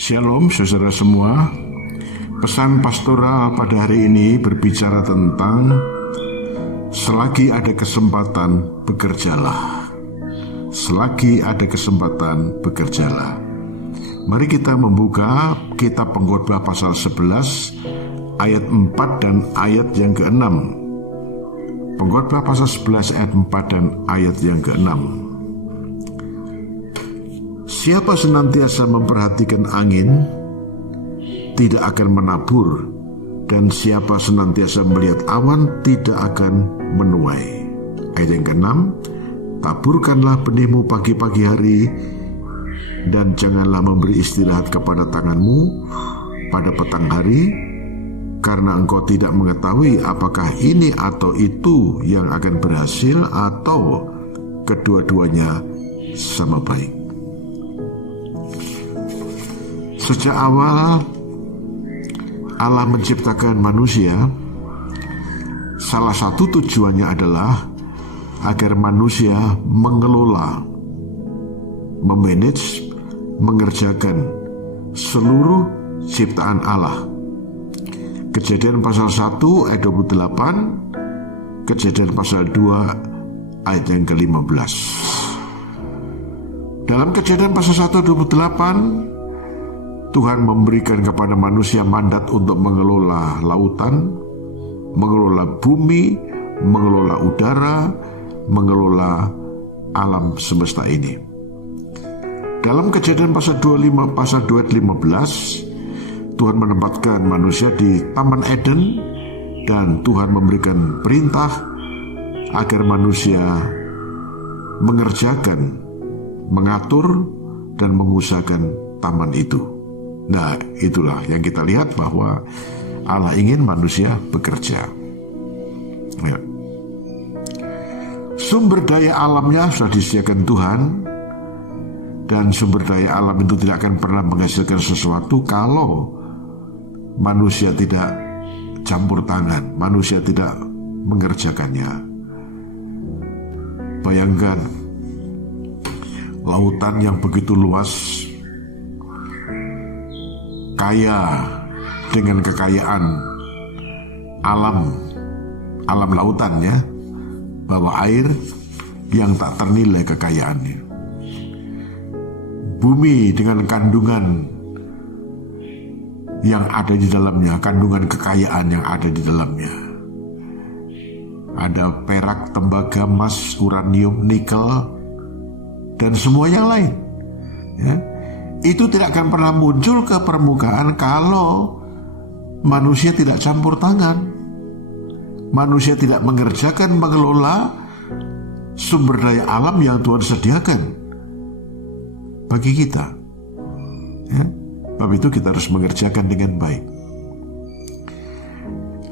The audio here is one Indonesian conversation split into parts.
Shalom saudara semua. Pesan pastoral pada hari ini berbicara tentang selagi ada kesempatan bekerjalah. Selagi ada kesempatan bekerjalah. Mari kita membuka kitab Pengkhotbah pasal 11 ayat 4 dan ayat yang ke-6. Pengkhotbah pasal 11 ayat 4 dan ayat yang ke-6. Siapa senantiasa memperhatikan angin, tidak akan menabur, dan siapa senantiasa melihat awan, tidak akan menuai. Ayat yang ke-6, taburkanlah benihmu pagi-pagi hari, dan janganlah memberi istirahat kepada tanganmu pada petang hari, karena engkau tidak mengetahui apakah ini atau itu yang akan berhasil, atau kedua-duanya sama baik. Sejak awal Allah menciptakan manusia, salah satu tujuannya adalah agar manusia mengelola, memanage, mengerjakan seluruh ciptaan Allah. Kejadian pasal 1 ayat 28, Kejadian pasal 2 ayat yang ke-15. Dalam Kejadian pasal 1 ayat 28, Tuhan memberikan kepada manusia mandat untuk mengelola lautan, mengelola bumi, mengelola udara, mengelola alam semesta ini. Dalam Kejadian pasal 25, pasal 2 ayat 15, Tuhan menempatkan manusia di Taman Eden, dan Tuhan memberikan perintah agar manusia mengerjakan, mengatur, dan mengusahakan taman itu. Nah, itulah yang kita lihat bahwa Allah ingin manusia bekerja. Ya. Sumber daya alamnya sudah disediakan Tuhan, dan sumber daya alam itu tidak akan pernah menghasilkan sesuatu kalau manusia tidak campur tangan, manusia tidak mengerjakannya. Bayangkan lautan yang begitu luas, kaya dengan kekayaan alam lautan, ya, bawah air yang tak ternilai kekayaannya. Bumi dengan kandungan yang ada di dalamnya, kandungan kekayaan yang ada di dalamnya. Ada perak, tembaga, emas, uranium, nikel, dan semua yang lain, ya. Itu tidak akan pernah muncul ke permukaan kalau manusia tidak campur tangan. Manusia tidak mengerjakan, mengelola sumber daya alam yang Tuhan sediakan bagi kita, ya. Sebab itu kita harus mengerjakan dengan baik.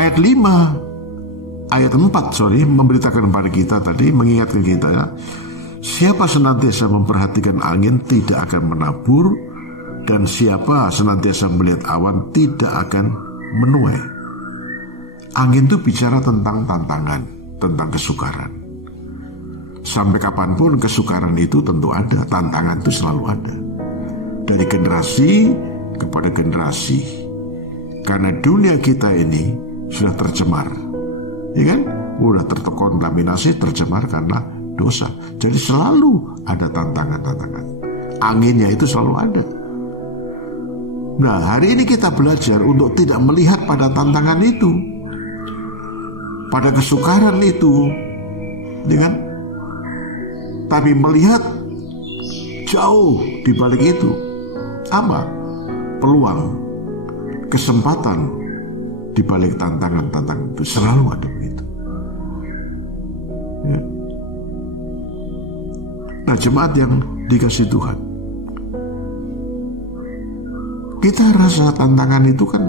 Ayat 4 memberitakan kepada kita tadi, mengingatkan kita, ya, siapa senantiasa memperhatikan angin tidak akan menabur, dan siapa senantiasa melihat awan tidak akan menuai. Angin itu bicara tentang tantangan, tentang kesukaran. Sampai kapanpun kesukaran itu tentu ada, tantangan itu selalu ada. Dari generasi kepada generasi. Karena dunia kita ini sudah tercemar, ya kan? Sudah terkontaminasi, tercemar karena dosa. Jadi selalu ada tantangan-tantangan. Anginnya itu selalu ada. Nah, hari ini kita belajar untuk tidak melihat pada tantangan itu, pada kesukaran itu, ya kan? Tapi melihat jauh di balik itu. Apa? Peluang, kesempatan di balik tantangan-tantangan itu selalu ada begitu. Ya. Nah, jemaat yang dikasihi Tuhan, kita rasa tantangan itu kan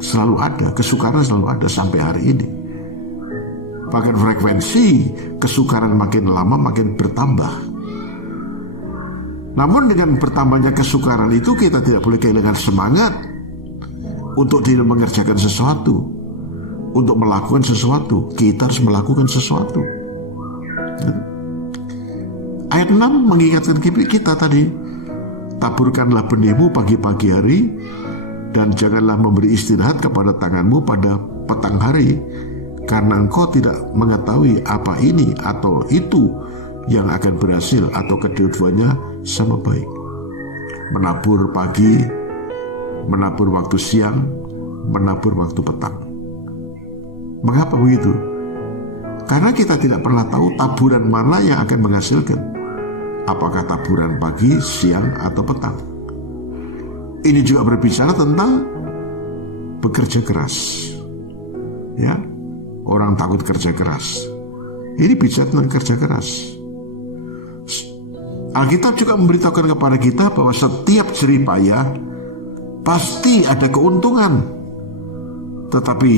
selalu ada, kesukaran selalu ada sampai hari ini. Bahkan frekuensi kesukaran makin lama makin bertambah. Namun dengan bertambahnya kesukaran itu, kita tidak boleh kehilangan semangat untuk tidak mengerjakan sesuatu, untuk melakukan sesuatu. Kita harus melakukan sesuatu. Ayat 6 mengingatkan kita tadi, taburkanlah benihmu pagi-pagi hari, dan janganlah memberi istirahat kepada tanganmu pada petang hari, karena engkau tidak mengetahui apa ini atau itu yang akan berhasil, atau kedua-duanya sama baik. Menabur pagi, menabur waktu siang, menabur waktu petang. Mengapa begitu? Karena kita tidak pernah tahu taburan mana yang akan menghasilkan. Apakah taburan pagi, siang, atau petang? Ini juga berbicara tentang bekerja keras. Ya, orang takut kerja keras. Ini bicara tentang kerja keras. Alkitab juga memberitahukan kepada kita bahwa setiap jerih payah pasti ada keuntungan. Tetapi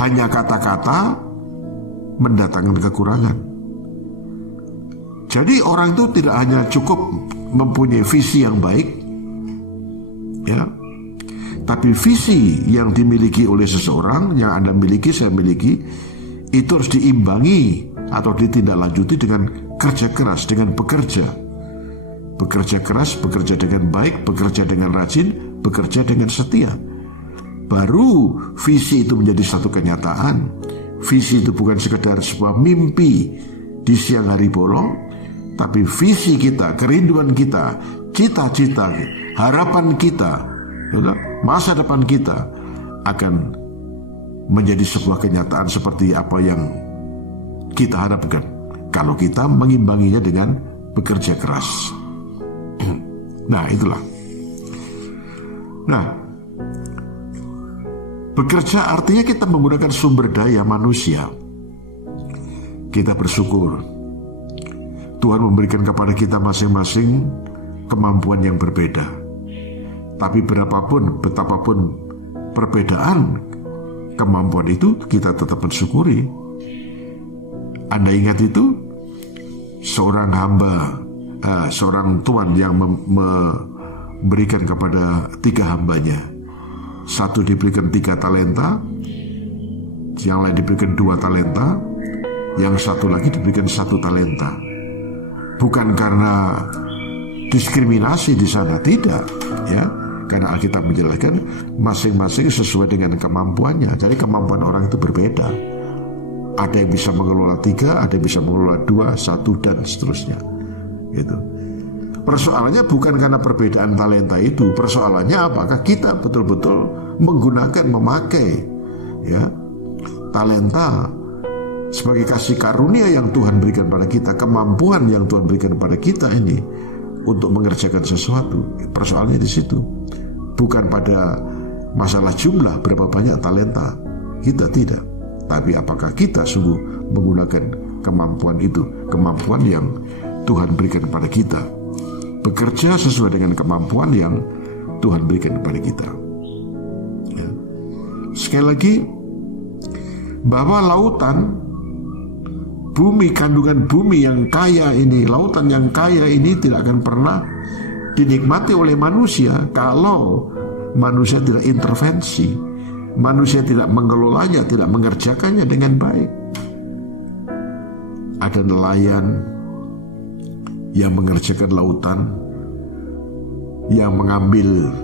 hanya kata-kata mendatangkan kekurangan. Jadi orang itu tidak hanya cukup mempunyai visi yang baik, ya, tapi visi yang dimiliki oleh seseorang, yang Anda miliki, saya miliki, itu harus diimbangi atau ditindaklanjuti dengan kerja keras, dengan bekerja. Bekerja keras, bekerja dengan baik, bekerja dengan rajin, bekerja dengan setia. Baru visi itu menjadi satu kenyataan. Visi itu bukan sekedar sebuah mimpi di siang hari bolong, tapi visi kita, kerinduan kita, cita-cita, harapan kita, masa depan kita akan menjadi sebuah kenyataan seperti apa yang kita harapkan kalau kita mengimbanginya dengan bekerja keras. Nah, itulah. Nah, bekerja artinya kita menggunakan sumber daya manusia. Kita bersyukur Tuhan memberikan kepada kita masing-masing kemampuan yang berbeda. Tapi betapapun perbedaan kemampuan itu, kita tetap bersyukuri. Anda ingat itu? Seorang tuan yang memberikan kepada 3 hambanya. Satu diberikan 3 talenta, yang lain diberikan 2 talenta, yang satu lagi diberikan 1 talenta. Bukan karena diskriminasi di sana, tidak, ya. Karena Alkitab menjelaskan masing-masing sesuai dengan kemampuannya. Jadi kemampuan orang itu berbeda. Ada yang bisa mengelola 3, ada yang bisa mengelola 2, 1, dan seterusnya. Gitu. Persoalannya bukan karena perbedaan talenta itu. Persoalannya apakah kita betul-betul memakai ya, talenta sebagai kasih karunia yang Tuhan berikan pada kita, kemampuan yang Tuhan berikan pada kita ini untuk mengerjakan sesuatu. Persoalannya di situ. Bukan pada masalah jumlah berapa banyak talenta kita, tidak. Tapi apakah kita sungguh menggunakan kemampuan itu, kemampuan yang Tuhan berikan kepada kita, bekerja sesuai dengan kemampuan yang Tuhan berikan kepada kita. Ya. Sekali lagi, bahwa lautan, bumi, kandungan bumi yang kaya ini, lautan yang kaya ini tidak akan pernah dinikmati oleh manusia kalau manusia tidak intervensi, manusia tidak mengelolanya, tidak mengerjakannya dengan baik. Ada nelayan yang mengerjakan lautan, yang mengambil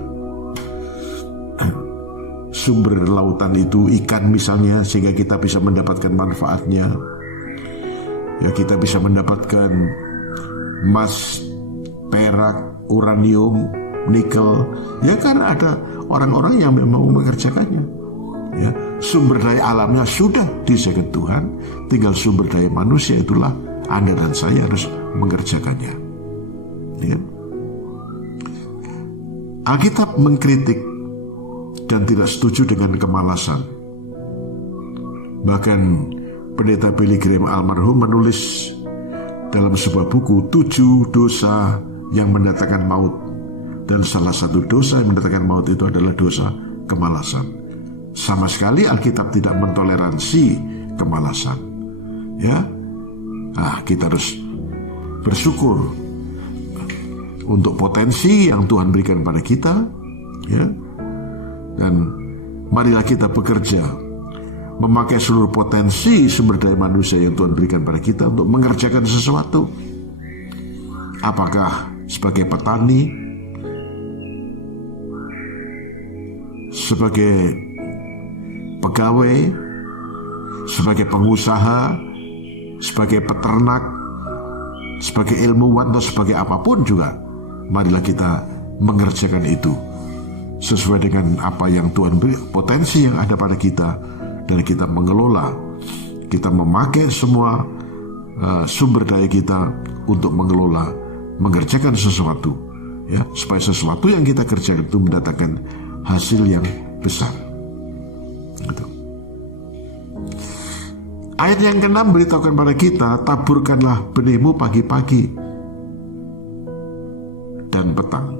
sumber lautan itu, ikan misalnya, sehingga kita bisa mendapatkan manfaatnya. Ya, kita bisa mendapatkan emas, perak, uranium, nikel. Ya, karena ada orang-orang yang memang mengerjakannya. Ya, sumber daya alamnya sudah disediakan Tuhan, tinggal sumber daya manusia itulah Anda dan saya harus mengerjakannya. Ya. Alkitab mengkritik dan tidak setuju dengan kemalasan. Bahkan Pendeta Billy Graham almarhum menulis dalam sebuah buku 7 dosa yang mendatangkan maut, dan salah satu dosa yang mendatangkan maut itu adalah dosa kemalasan. Sama sekali Alkitab tidak mentoleransi kemalasan. Ya, kita harus bersyukur untuk potensi yang Tuhan berikan pada kita, ya. Dan marilah kita bekerja memakai seluruh potensi sumber daya manusia yang Tuhan berikan pada kita untuk mengerjakan sesuatu. Apakah sebagai petani, sebagai pegawai, sebagai pengusaha, sebagai peternak, sebagai ilmuwan, atau sebagai apapun juga, marilah kita mengerjakan itu sesuai dengan apa yang Tuhan beri, potensi yang ada pada kita, dan kita mengelola, kita memakai semua sumber daya kita untuk mengelola, mengerjakan sesuatu, ya, supaya sesuatu yang kita kerjakan itu mendatangkan hasil yang besar. Gitu. Ayat yang ke-6 beritahukan pada kita, taburkanlah benihmu pagi-pagi dan petang.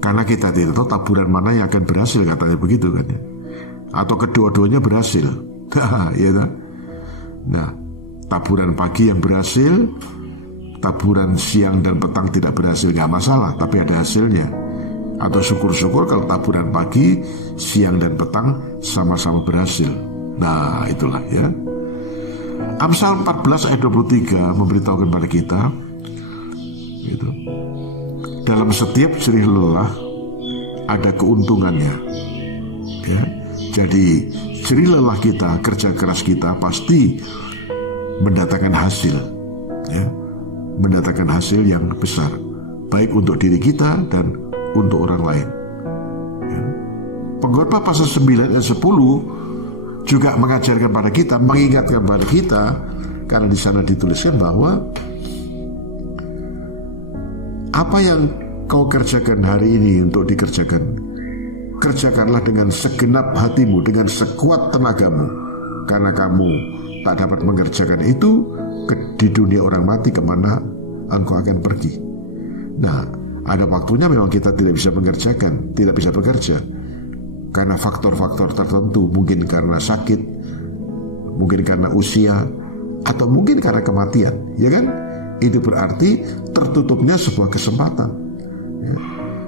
Karena kita tidak tahu taburan mana yang akan berhasil, katanya begitu kan ya. Atau kedua-duanya berhasil. Ya, nah, taburan pagi yang berhasil, taburan siang dan petang tidak berhasil, nggak masalah, tapi ada hasilnya. Atau syukur-syukur kalau taburan pagi, siang dan petang sama-sama berhasil. Nah, itulah ya. Amsal 14 ayat 23 memberitahukan pada kita, gitu, dalam setiap jerih lelah ada keuntungannya, ya. Jadi jerih lelah kita, kerja keras kita pasti mendatangkan hasil, ya, mendatangkan hasil yang besar, baik untuk diri kita dan untuk orang lain, ya. Pengkhotbah pasal 9 ayat 10 juga mengajarkan pada kita, mengingatkan pada kita, karena di sana dituliskan bahwa apa yang kau kerjakan hari ini untuk dikerjakan, kerjakanlah dengan segenap hatimu, dengan sekuat tenagamu, karena kamu tak dapat mengerjakan itu di dunia orang mati, kemana engkau akan pergi. Nah, ada waktunya memang kita tidak bisa mengerjakan, tidak bisa bekerja, karena faktor-faktor tertentu, mungkin karena sakit, mungkin karena usia, atau mungkin karena kematian, ya kan? Itu berarti tertutupnya sebuah kesempatan, ya.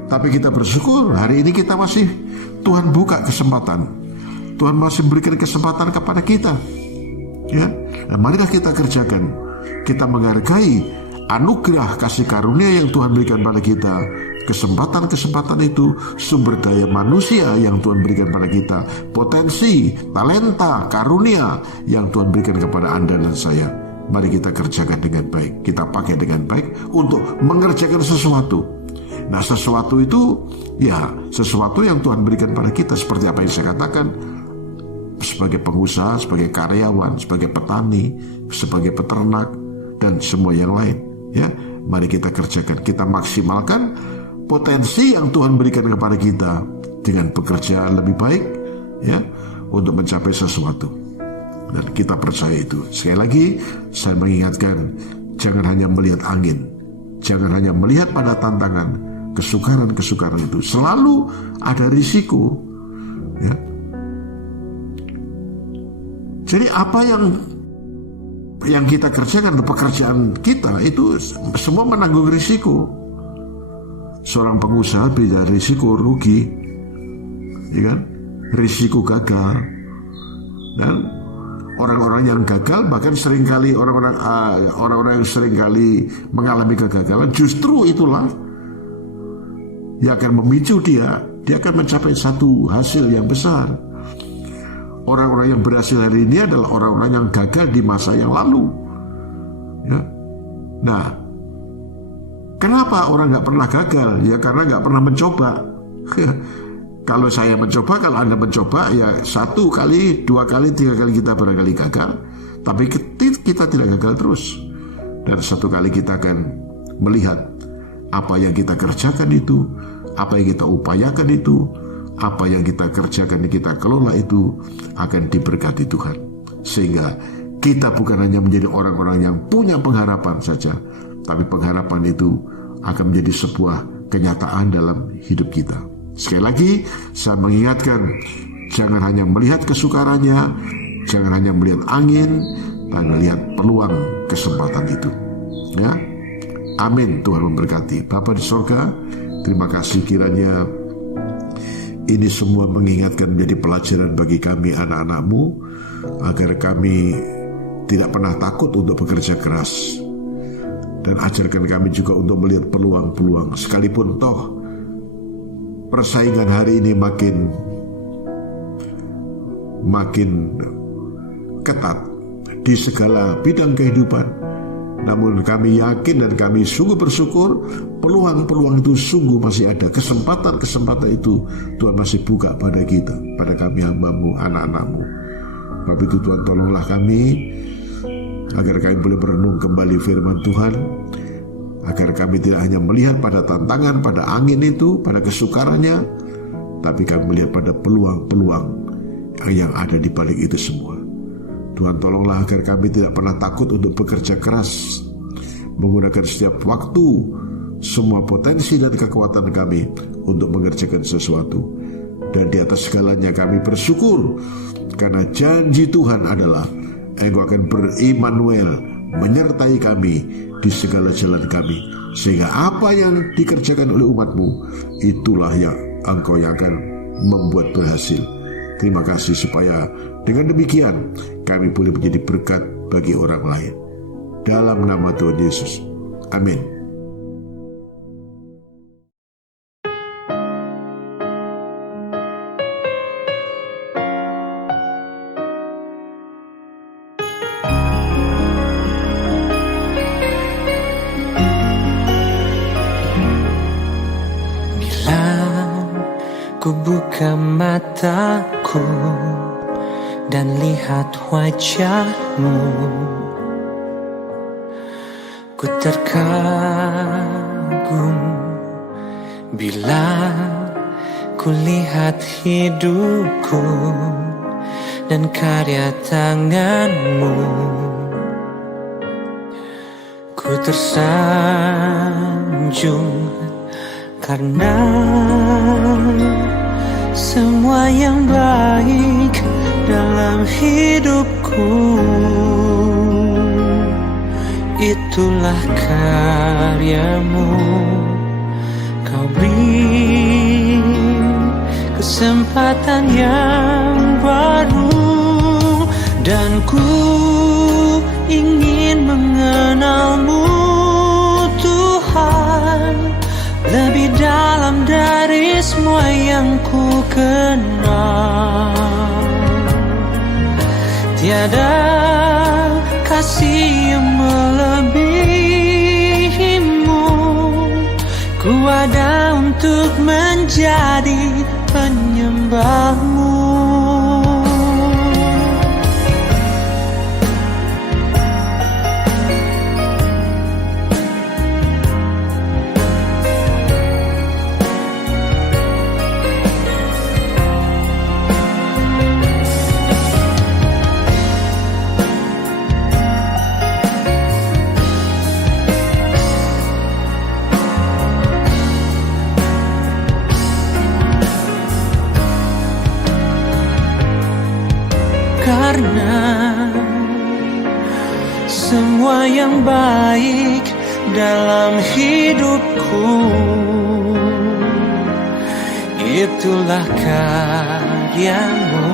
Tapi kita bersyukur hari ini kita masih, Tuhan buka kesempatan, Tuhan masih berikan kesempatan kepada kita, ya. Nah, marilah kita kerjakan, kita menghargai anugerah kasih karunia yang Tuhan berikan pada kita. Kesempatan-kesempatan itu sumber daya manusia yang Tuhan berikan pada kita, potensi, talenta, karunia yang Tuhan berikan kepada Anda dan saya. Mari kita kerjakan dengan baik, kita pakai dengan baik untuk mengerjakan sesuatu. Nah, sesuatu itu, ya, sesuatu yang Tuhan berikan pada kita, seperti apa yang saya katakan, sebagai pengusaha, sebagai karyawan, sebagai petani, sebagai peternak, dan semua yang lain, ya. Mari kita kerjakan, kita maksimalkan potensi yang Tuhan berikan kepada kita dengan pekerjaan lebih baik, ya, untuk mencapai sesuatu. Dan kita percaya itu. Sekali lagi saya mengingatkan, jangan hanya melihat angin, jangan hanya melihat pada tantangan, kesukaran-kesukaran itu selalu ada risiko, ya. Jadi apa yang kita kerjakan, pekerjaan kita itu semua menanggung risiko. Seorang pengusaha beda risiko rugi, ya kan? Risiko gagal. Dan orang-orang yang gagal, bahkan seringkali orang-orang yang seringkali mengalami kegagalan, justru itulah yang akan memicu dia akan mencapai satu hasil yang besar. Orang-orang yang berhasil hari ini adalah orang-orang yang gagal di masa yang lalu, ya. Nah, kenapa orang nggak pernah gagal? Ya karena nggak pernah mencoba. Kalau saya mencoba, kalau Anda mencoba, ya 1 kali, 2 kali, 3 kali kita barangkali gagal, tapi kita tidak gagal terus. Dan 1 kali kita akan melihat apa yang kita kerjakan itu, apa yang kita upayakan itu, apa yang kita kerjakan, kita kelola itu akan diberkati Tuhan. Sehingga kita bukan hanya menjadi orang-orang yang punya pengharapan saja, tapi pengharapan itu akan menjadi sebuah kenyataan dalam hidup kita. Sekali lagi saya mengingatkan, jangan hanya melihat kesukarannya, jangan hanya melihat angin, tapi melihat peluang kesempatan itu, ya. Amin. Tuhan memberkati. Bapa di sorga, terima kasih kiranya ini semua mengingatkan, menjadi pelajaran bagi kami anak-anak-Mu, agar kami tidak pernah takut untuk bekerja keras. Dan ajarkan kami juga untuk melihat peluang-peluang, sekalipun toh persaingan hari ini makin ketat di segala bidang kehidupan. Namun kami yakin dan kami sungguh bersyukur, peluang-peluang itu sungguh masih ada. Kesempatan-kesempatan itu Tuhan masih buka pada kita, pada kami hamba-Mu, anak-anak-Mu. Sebab itu Tuhan, tolonglah kami agar kami boleh merenung kembali firman Tuhan, agar kami tidak hanya melihat pada tantangan, pada angin itu, pada kesukarannya, tapi kami melihat pada peluang-peluang yang ada di balik itu semua. Tuhan, tolonglah agar kami tidak pernah takut untuk bekerja keras, menggunakan setiap waktu, semua potensi dan kekuatan kami untuk mengerjakan sesuatu. Dan di atas segalanya kami bersyukur, karena janji Tuhan adalah Engkau akan ber-Immanuel, menyertai kami di segala jalan kami, sehingga apa yang dikerjakan oleh umat-Mu, itulah yang Engkau yang akan membuat berhasil. Terima kasih supaya dengan demikian kami boleh menjadi berkat bagi orang lain. Dalam nama Tuhan Yesus. Amin. Ku buka mataku dan lihat wajah-Mu, ku terkagum bila ku lihat hidupku dan karya tangan-Mu. Ku tersanjung karena semua yang baik dalam hidupku, itulah karya-Mu. Kau beri kesempatan yang baru, dan ku ingin mengenal-Mu, Tuhan, lebih dalam dari semua yang ku kenal. Tiada kasih yang melebihi-Mu. Ku ada untuk menjadi penyembah-Mu. Karena semua yang baik dalam hidupku, itulah karya-Mu.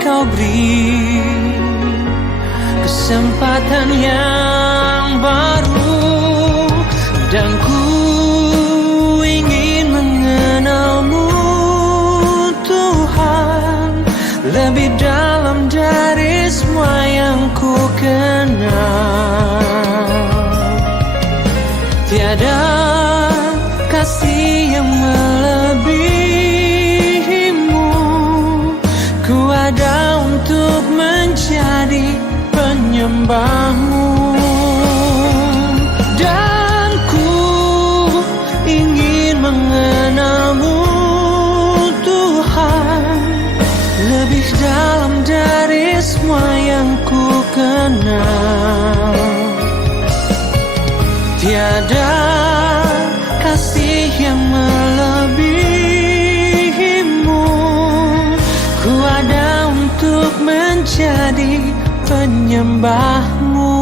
Kau beri kesempatan yang baru, dan ku ingin mengenal-Mu, Tuhan, lebih dalam dari semua yang ku kenal. Tiada kasih yang melebihi-Mu. Ku ada untuk menjadi penyembah-Mu, dan ku ingin mengenal-Mu, Tuhan, lebih dalam dari semua yang ku kenal. Tiada kasih yang melebihi-Mu. Ku ada untuk menjadi penyembah-Mu.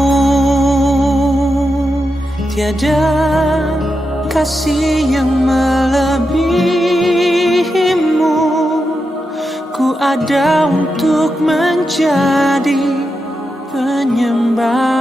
Tiada kasih yang melebihi-Mu. Ku ada untuk menjadi penyembah.